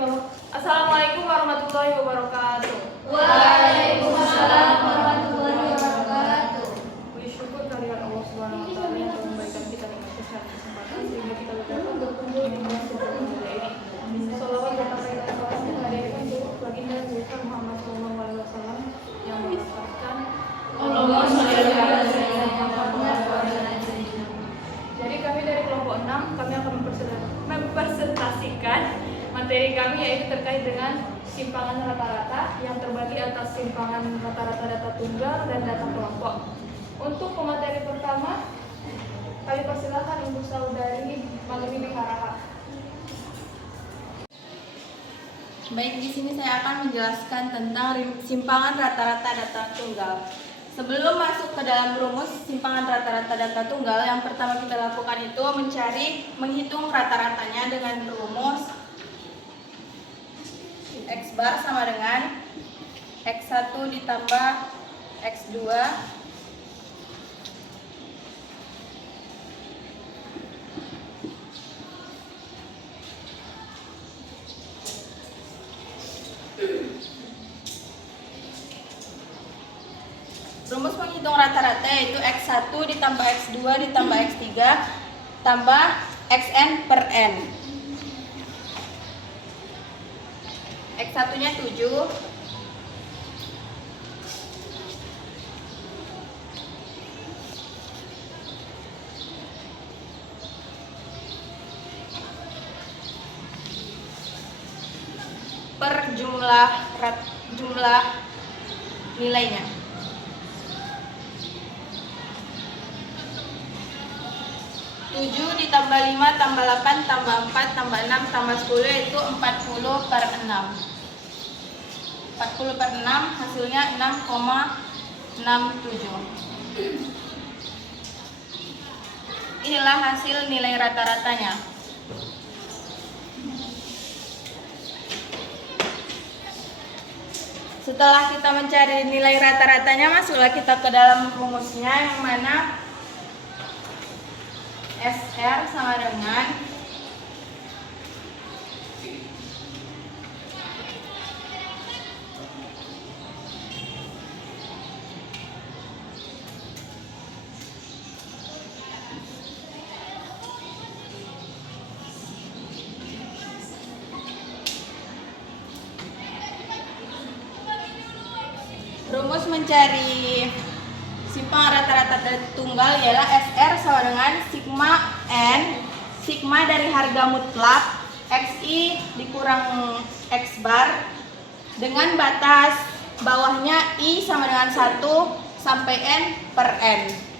Assalamualaikum warahmatullahi wabarakatuh. Waalaikumsalam warahmatullahi wabarakatuh. Puji syukur kehadirat Allah Subhanahu wa taala yang telah memberikan kita nikmat kesempatan sehingga kita dapat berkumpul di bulan suci mulia ini. Shalawat dan salam kehadirat baginda Muhammad SAW yang mengatakan Allahumma sholli ala sayyidina Muhammad wa ala ali sayyidina. Jadi kami dari kelompok 6 kami akan mempresentasikan materi kami yaitu terkait dengan simpangan rata-rata yang terbagi atas simpangan rata-rata data tunggal dan data kelompok. Untuk pemateri pertama, kami persilakan untuk saudari Malini Biharaha. Baik, di sini saya akan menjelaskan tentang simpangan rata-rata data tunggal. Sebelum masuk ke dalam rumus simpangan rata-rata data tunggal, yang pertama kita lakukan itu menghitung rata-ratanya dengan rumus X bar sama dengan X1 ditambah X2 rumus menghitung rata-rata yaitu X1 ditambah X2 ditambah X3 tambah Xn per N. X1 nya 7, per jumlah nilainya. 7 ditambah 5 tambah 8 tambah 4 tambah 6 tambah 10 yaitu 40 per 6. 40 per 6 hasilnya 6,67. Inilah hasil nilai rata-ratanya. Setelah kita mencari nilai rata-ratanya, masuklah kita ke dalam rumusnya yang mana SR sama dengan rumus mencari simpangan rata-rata tunggal ialah SR sama dengan sigma N, sigma dari harga mutlak XI dikurang X bar dengan batas bawahnya I sama dengan 1 sampai N per N.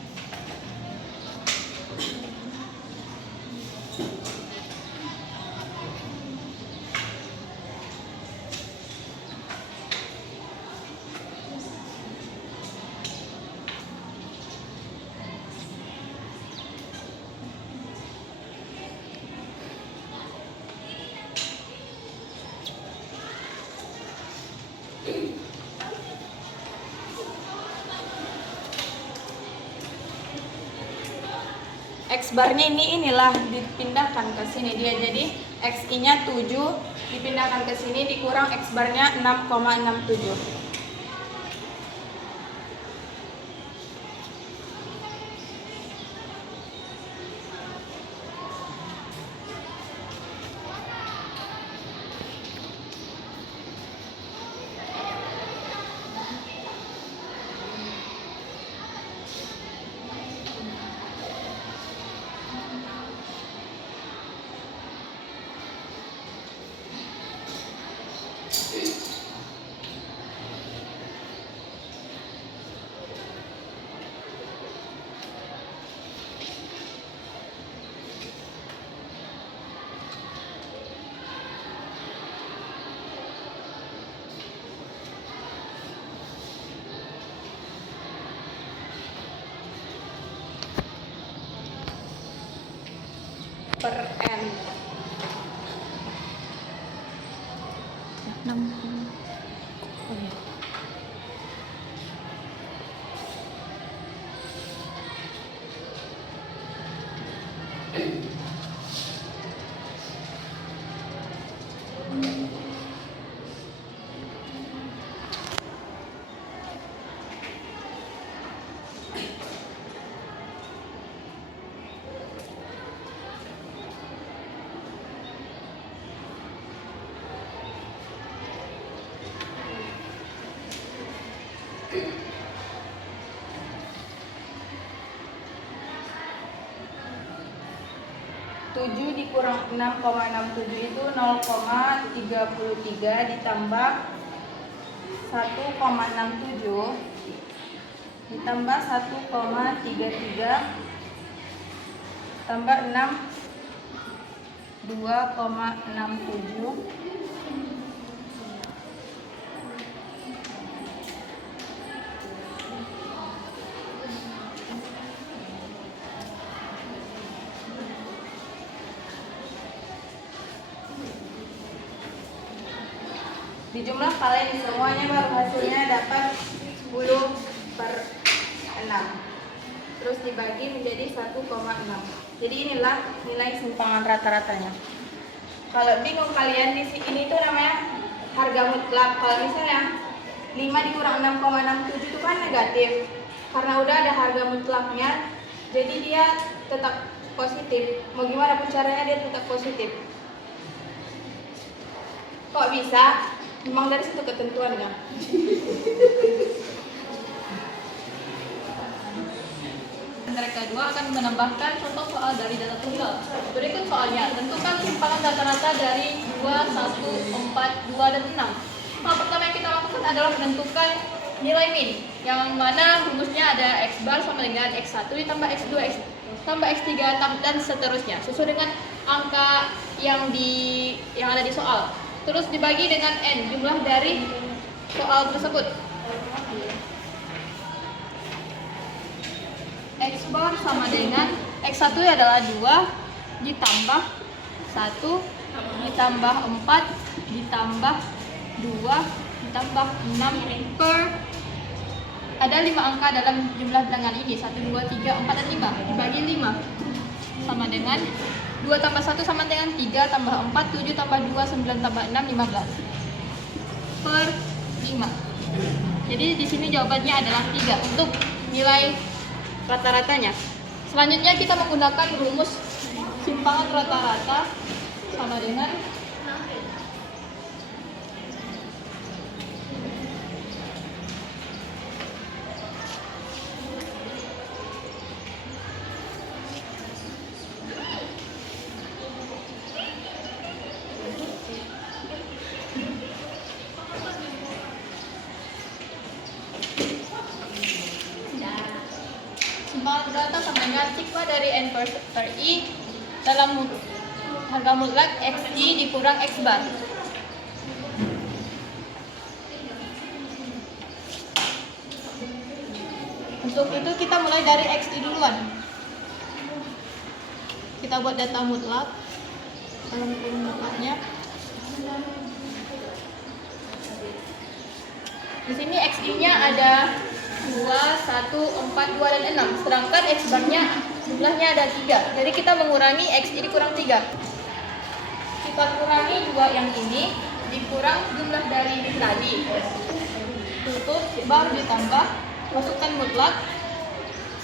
X barnya inilah dipindahkan ke sini, dia jadi XI nya 7 dipindahkan ke sini dikurang X barnya 6,67. Per N. 60. Oh ya. 7 dikurang 6,67 itu 0,33 ditambah 1,67 ditambah 1,33 tambah 6 2,67 dijumlah kalian semuanya baru hasilnya dapat 10/6, terus dibagi menjadi 1,6. Jadi inilah nilai simpangan rata-ratanya. Kalau bingung kalian, di sini itu namanya harga mutlak. Kalau misalnya 5 dikurang 6,67 itu kan negatif, karena udah ada harga mutlaknya, jadi dia tetap positif. Mau gimana pun caranya dia tetap positif. Kok bisa? Memang dari situ ketentuan kan? Mereka dua akan menambahkan contoh soal dari data tunggal. Berikut soalnya, tentukan simpangan rata-rata dari 2, 1, 4, 2, dan 6. Hal pertama yang kita lakukan adalah menentukan nilai min, yang mana rumusnya ada x bar sama dengan x1 ditambah x2 tambah x3 dan seterusnya, sesuai dengan angka yang ada di soal. Terus dibagi dengan n, jumlah dari soal tersebut. X bar sama dengan X1 adalah 2 ditambah 1 ditambah 4 ditambah 2 ditambah 6 per ada 5 angka dalam jumlah bilangan ini, 1, 2, 3, 4, dan 5 dibagi 5 sama dengan 2 tambah 1 sama dengan 3 tambah 4, 7 tambah 2, 9 tambah 6, 15 per 5. Jadi di sini jawabannya adalah 3 untuk nilai rata-ratanya. Selanjutnya kita menggunakan rumus simpangan rata-rata sama dengan simpangan rata sama dengan sigma dari n per i dalam harga mutlak xi dikurang x bar. Untuk itu kita mulai dari xi duluan. Kita buat data mutlak dalam kurung mutlaknya. Di sini xi-nya ada 2, 1, 4, 2, dan 6. Sedangkan x bar-nya jumlahnya ada 3. Jadi kita mengurangi xi dikurang 3. Kita kurangi 2 yang ini dikurang jumlah dari ini tadi. Tutup baru ditambah, masukkan mutlak.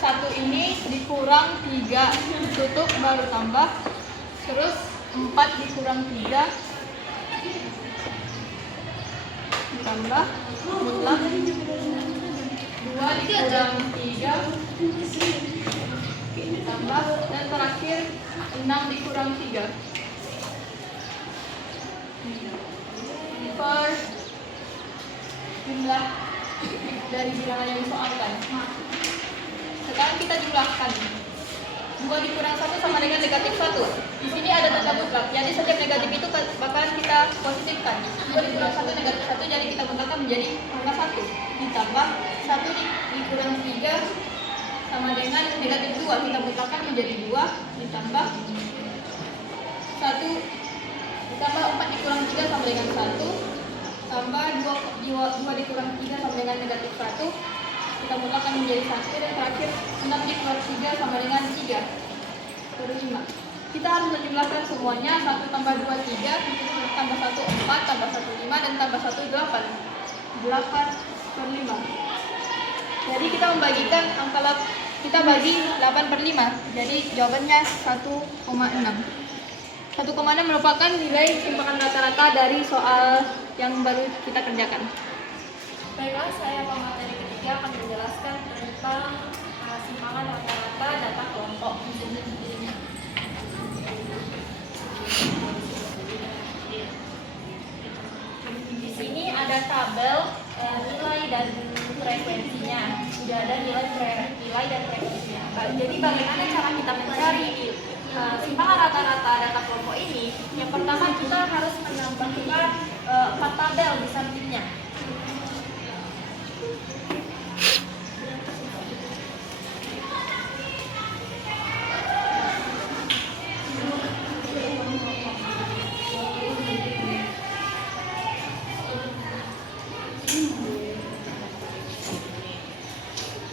1 ini dikurang 3, tutup baru tambah. Terus 4 dikurang 3 ditambah mutlak 2 dikurang 3 ditambah, dan terakhir 6 dikurang 3 per jumlah dari bilangan yang disoalkan. Sekarang kita jumlahkan. 2 dikurang 1 sama dengan negatif 1. Di sini ada tanda mutlak, jadi setiap negatif itu bakalan kita positifkan. 2 dikurang 1 negatif 1, jadi kita mutlakkan menjadi angka 1. Ditambah 1 dikurang 3 sama dengan negatif 2, kita mutlakkan menjadi 2. Ditambah 1 ditambah 4 dikurang 3 sama dengan 1. Tambah 2 dikurang 3 sama dengan negatif 1. Kita mutlakkan menjadi 1, dan terakhir 6 dikurang 3 sama dengan 3 per 5. Kita harus menjumlahkan semuanya. 1 tambah 2 3, tambah 1 4, tambah 1 5, dan tambah 1 8. 8 per 5. Jadi kita membagikan angka kita bagi 8 per 5. Jadi jawabannya 1,6. 1,6 merupakan nilai simpangan rata-rata dari soal yang baru kita kerjakan. Baiklah, saya pemateri ketiga akan menjelaskan tentang simpangan rata-rata data kelompok. Di sini ada tabel nilai dan frekuensinya. Sudah ada nilai dan frekuensinya. Jadi bagaimana cara kita mencari simpangan rata-rata data kelompok ini? Yang pertama kita harus menambahkan 4 tabel di sampingnya.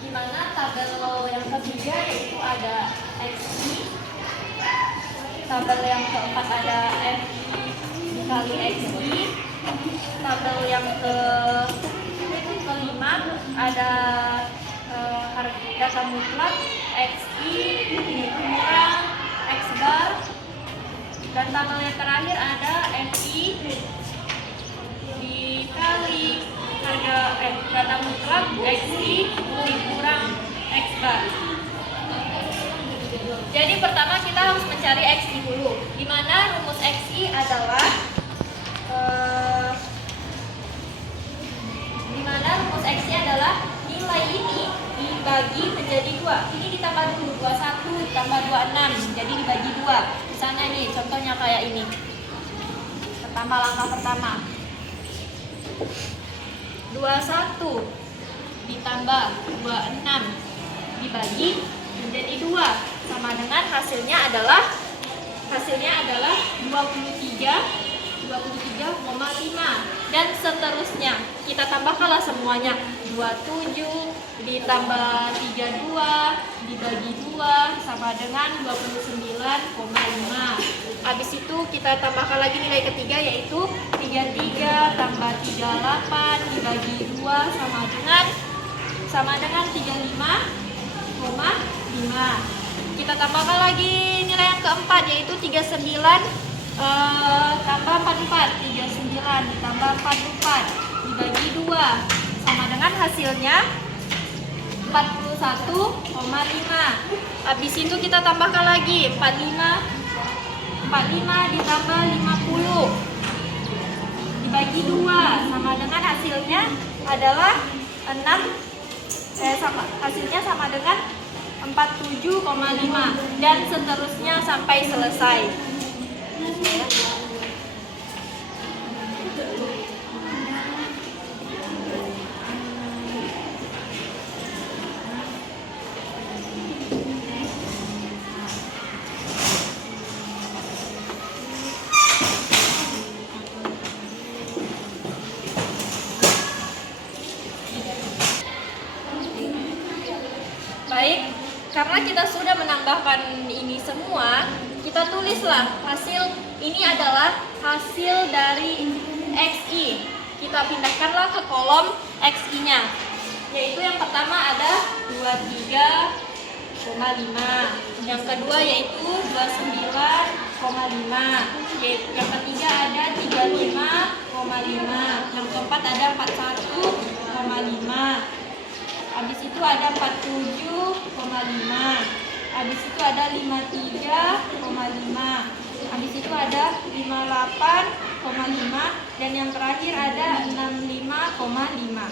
Di mana tabel yang ketiga yaitu ada XI, tabel yang keempat ada FI dikali XI, tabel yang kelima ada data mutlak XI dikurang X bar, dan tabel yang terakhir ada FI dikali data mutlak XI dikurang X bar. Jadi pertama kita harus mencari XI dulu, di mana rumus XI adalah nilai ini dibagi menjadi 2. Ini ditambah dulu 21 ditambah 26, jadi dibagi 2. Di sana nih contohnya kayak ini. Langkah pertama 21 ditambah 26 dibagi menjadi 2 sama dengan hasilnya adalah 23,5 dan seterusnya. Kita tambahkanlah semuanya. 27 ditambah 32 dibagi 2 sama dengan 29,5. Habis itu kita tambahkan lagi nilai ketiga yaitu 33 tambah 38 dibagi 2 sama dengan 35,5. Kita tambahkan lagi nilai yang keempat yaitu 39 tambah 44, 39 ditambah 44 dibagi 2 sama dengan hasilnya 41,5. Habis itu kita tambahkan lagi 45 ditambah 50 dibagi 2 sama dengan hasilnya adalah 6, sama dengan 47,5 dan seterusnya sampai selesai. Baik, karena kita sudah menambahkan ini semua, kita tulislah hasil ini adalah hasil dari XI. Kita pindahkanlah ke kolom XI-nya. Yaitu yang pertama ada 23,5. Yang kedua yaitu 29,5. Yang ketiga ada 35,5. Yang keempat ada 41,5. Habis itu ada 47,5. Habis itu ada 53,5. Habis itu ada 58,5 dan yang terakhir ada 65,5.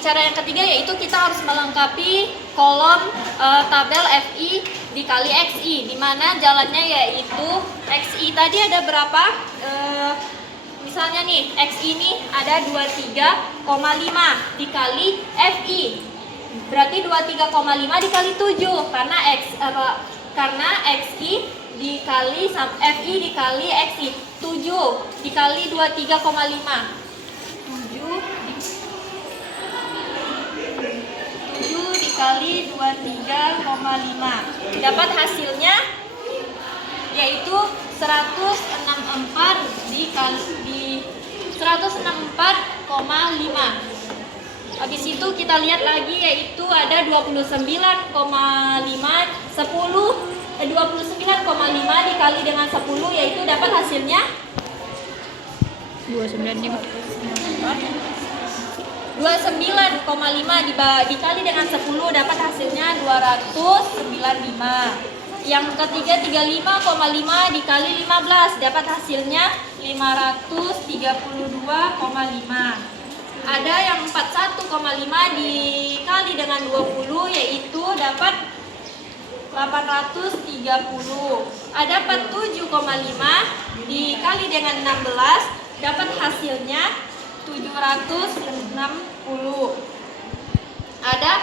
Cara yang ketiga yaitu kita harus melengkapi kolom tabel FI dikali XI, di mana jalannya yaitu XI tadi ada berapa? Misalnya nih, X ini ada 23,5 dikali FI. Berarti 23,5 dikali 7 karena XI dikali FI dikali XI. 7 dikali 23,5. 7 dikali 23,5. Dapat hasilnya yaitu 164 dikali 164,5. Habis itu kita lihat lagi yaitu ada 29,5 dikali dengan 10 yaitu dapat hasilnya 29,5 29,5 dikali dengan 10 dapat hasilnya 295. Yang ketiga 35,5 dikali 15 dapat hasilnya 532,5. Ada yang 41,5 dikali dengan 20 yaitu dapat 830. Ada 47,5 dikali dengan 16 dapat hasilnya 760. Ada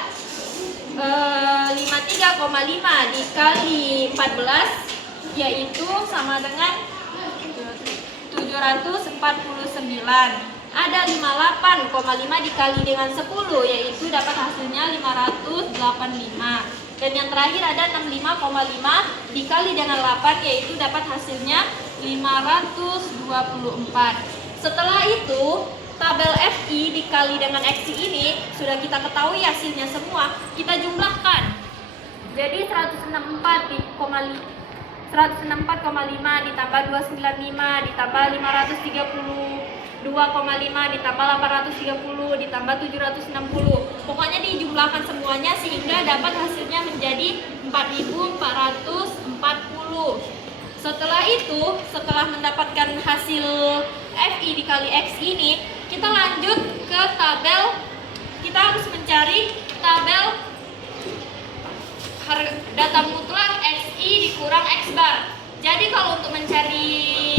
53,5 dikali 14 yaitu sama dengan 749. Ada 58,5 dikali dengan 10 yaitu dapat hasilnya 585. Dan yang terakhir ada 65,5 dikali dengan 8 yaitu dapat hasilnya 524. Setelah itu tabel FI dikali dengan XI ini sudah kita ketahui hasilnya semua, kita jumlahkan. Jadi 164,5 ditambah 295 ditambah 532,5 ditambah 830 ditambah 760. Pokoknya dijumlahkan semuanya sehingga dapat hasilnya menjadi 4.440. Setelah itu, setelah mendapatkan hasil FI dikali X ini, kita lanjut ke tabel. Kita harus mencari tabel data mutlak XI dikurang X bar. Jadi kalau untuk mencari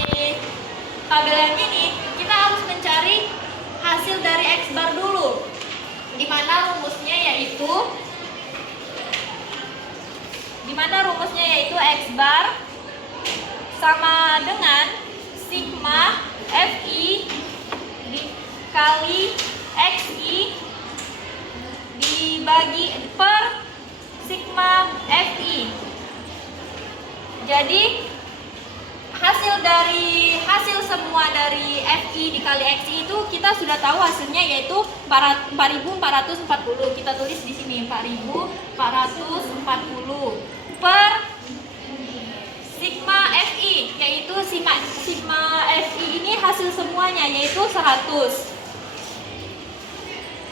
tabel yang ini, kita harus mencari hasil dari X bar dulu, di mana rumusnya yaitu X bar sama dengan sigma FI dikali XI dibagi per sigma FI. Jadi hasil semua dari FI dikali XI itu kita sudah tahu hasilnya yaitu 4.440. Kita tulis di sini 4.440 per sigma FI, yaitu sigma FI ini hasil semuanya yaitu 100.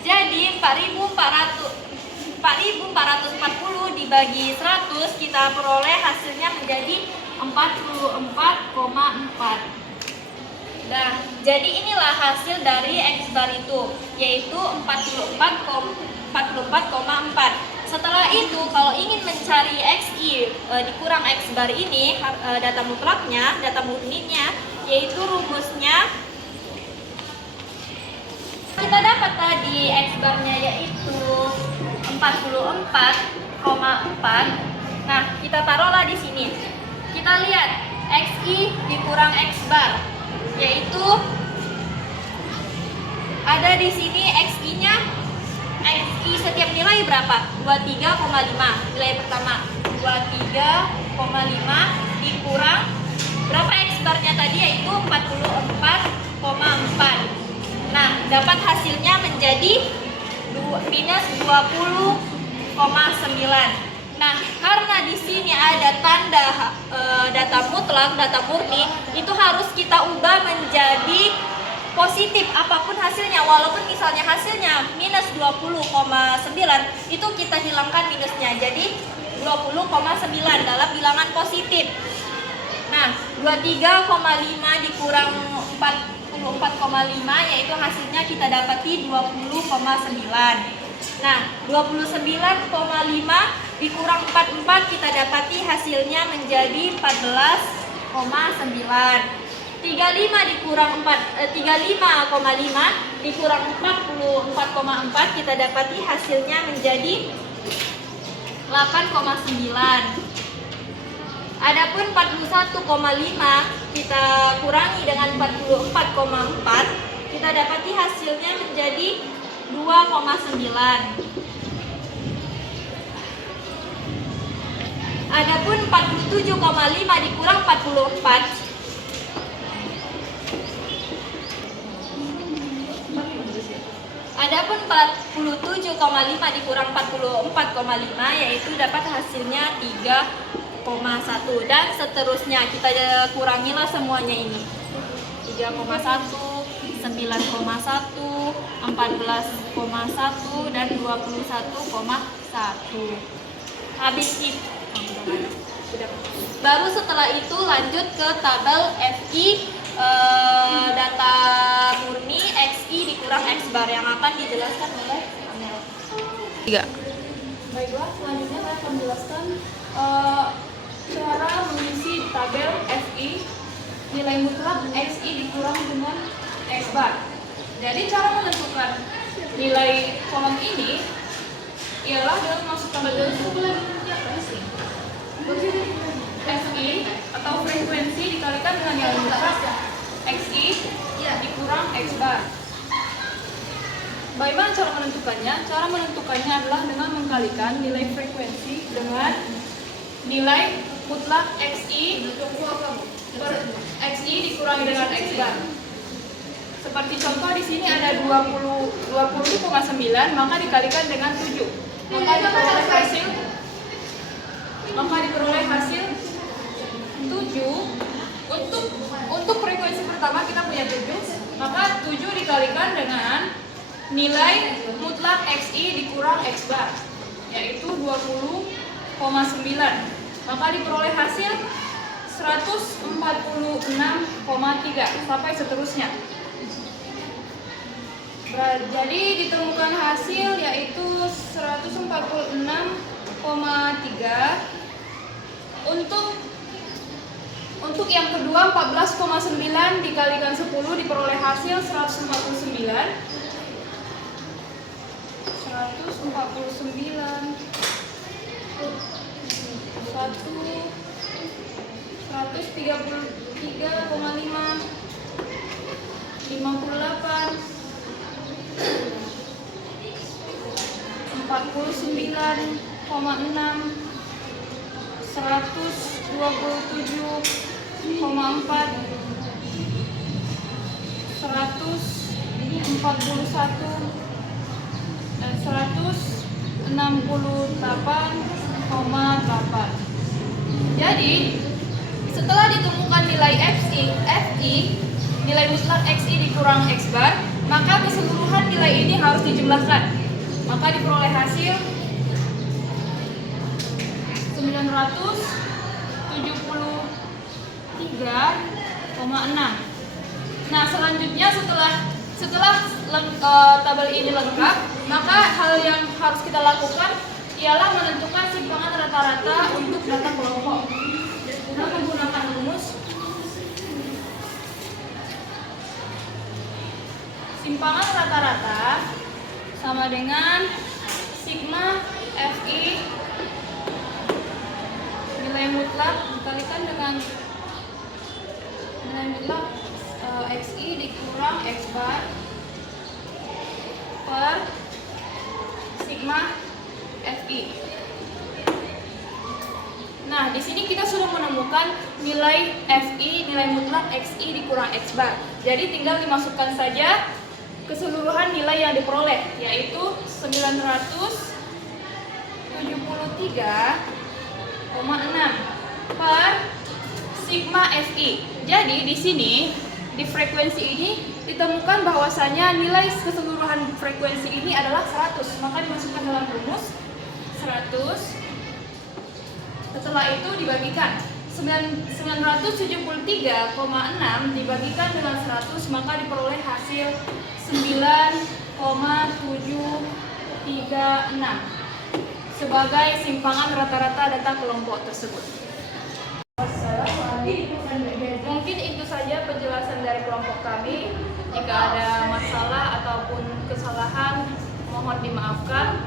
Jadi 4.440 dibagi 100 kita peroleh hasilnya menjadi 44,4. Nah, jadi inilah hasil dari X bar itu, yaitu 44,4. Setelah itu, kalau ingin mencari XI dikurang X bar ini, data mutlaknya, data murninya, yaitu rumusnya kita dapat tadi X barnya yaitu 44,4. Nah, kita taruhlah di sini. Kita lihat XI dikurang X bar, yaitu ada di sini XI-nya. XI setiap nilai berapa? 23,5. Nilai pertama 23,5 dikurang berapa X barnya tadi, yaitu 44,4. Nah, dapat hasilnya menjadi minus 20,9. Nah, karena di sini ada tanda data mutlak, data murni, itu harus kita ubah menjadi positif apapun hasilnya. Walaupun misalnya hasilnya minus 20,9, itu kita hilangkan minusnya, jadi 20,9 dalam bilangan positif. Nah, 23,5 dikurang 44,5 yaitu hasilnya kita dapati 20,9. Nah, 29,5 dikurang 44 kita dapati hasilnya menjadi 14,9. 35,5 dikurang 44,4 kita dapati hasilnya menjadi 8,9. Adapun 41,5 kita kurangi dengan 44,4 kita dapati hasilnya menjadi 2,9. Adapun 47,5 dikurang 44 Adapun 47,5 dikurang 44,5 yaitu dapat hasilnya 3,1 dan seterusnya kita kurangilah semuanya ini. 3,1, 9,1, 14,1, dan 21,1. Habis itu, baru setelah itu lanjut ke tabel FI, data murni XI dikurang X bar yang akan dijelaskan oleh Amel. 3. Baiklah, selanjutnya saya akan menjelaskan cara mengisi tabel FI nilai mutlak XI dikurang dengan X bar. Jadi cara menentukan nilai kolom ini ialah dengan masukkan FI atau frekuensi dikalikan dengan nilai mutlak XI dikurang X bar. Bagaimana cara menentukannya? Cara menentukannya adalah dengan mengkalikan nilai frekuensi dengan nilai mutlak XI per XI dikurangi dengan X bar. Seperti contoh di sini ada 20,9 maka dikalikan dengan 7. Maka diperoleh hasil 7. Untuk frekuensi pertama kita punya 7, maka 7 dikalikan dengan nilai mutlak XI dikurang X bar, yaitu 20,9. Maka diperoleh hasil 146,3 sampai seterusnya. Jadi ditemukan hasil yaitu 146,3. Untuk yang kedua 14,9 dikalikan 10 diperoleh hasil 149. 133,5, 58, 49,6, 127,4, 141, dan 168,8. Jadi setelah ditemukan nilai FI, nilai mutlak XI dikurang X bar, maka keseluruhan nilai ini harus dijumlahkan. Maka diperoleh hasil 973,6. Nah, selanjutnya setelah tabel ini lengkap, maka hal yang harus kita lakukan ialah menentukan simpangan rata-rata untuk data kelompok dengan menggunakan rumus simpangan rata-rata sama dengan sigma FI nilai mutlak dikalikan dengan nilai mutlak XI dikurang X bar per sigma FI. Nah, di sini kita sudah menemukan nilai FI, nilai mutlak XI dikurang X bar. Jadi tinggal dimasukkan saja keseluruhan nilai yang diperoleh, yaitu 973,6 per sigma FI. Jadi di sini di frekuensi ini ditemukan bahwasanya nilai keseluruhan frekuensi ini adalah 100. Maka dimasukkan dalam rumus 100. Setelah itu dibagikan 973,6 dibagikan dengan 100, maka diperoleh hasil 9,736 sebagai simpangan rata-rata data kelompok tersebut. Mungkin itu saja penjelasan dari kelompok kami. Jika ada masalah ataupun kesalahan, mohon dimaafkan.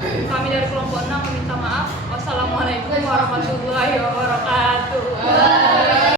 Kami dari kelompok 6 meminta maaf. Wassalamualaikum warahmatullahi wabarakatuh.